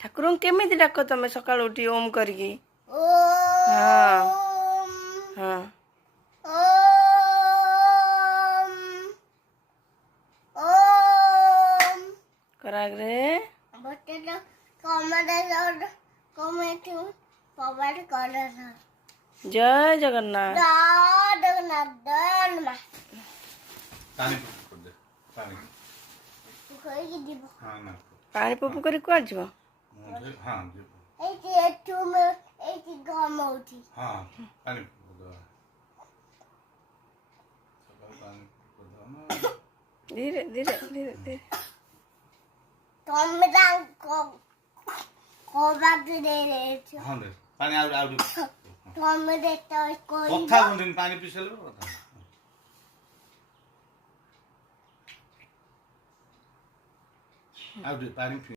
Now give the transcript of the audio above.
ଠାକୁରଙ୍କୁ କେମିତି ଡାକ ତମେ ସକାଳୁ ଉଠି ଓମ୍ କରିକି? ଓମ୍ ହଁ ଓମ୍ କରାଗରେ ବଟେଲ କମେଟ କମେଟ ପବାଟ କଲର ଜୟ ଜଗନ୍ନାଥ। ଜଗନ୍ନାଥ ଜଗନ୍ନାଥ ପାଣି ପକେଇ ଦେ ପାଣି କହିକି ଯିବ ପାଣି ପପୁ କରି କୁଆଡେ ଯିବ? ହଁ ଯିବ ଏଇଠି ଏଠୁ ଏଇଠି ଗମ ଉଠି ହଁ ପାଣି ପକେଇ ଦବା ସକାଳେ ପାଣି ପକେଇ ଦବା ନା ଧୀରେ ଧୀରେ ଧୀରେ ଧୀରେ ତମେ ତାଙ୍କ କବାଟ ଦେଇଛ ହଁ ଦେ ପାଣି ଆଉ ତମେ ଦେଖ କହିବ କଥା କୁହନ୍ତୁନି ପାଣି ପିଇ ସାରିଲେ କଥା ଆଉ ଟିକେ ପାଣି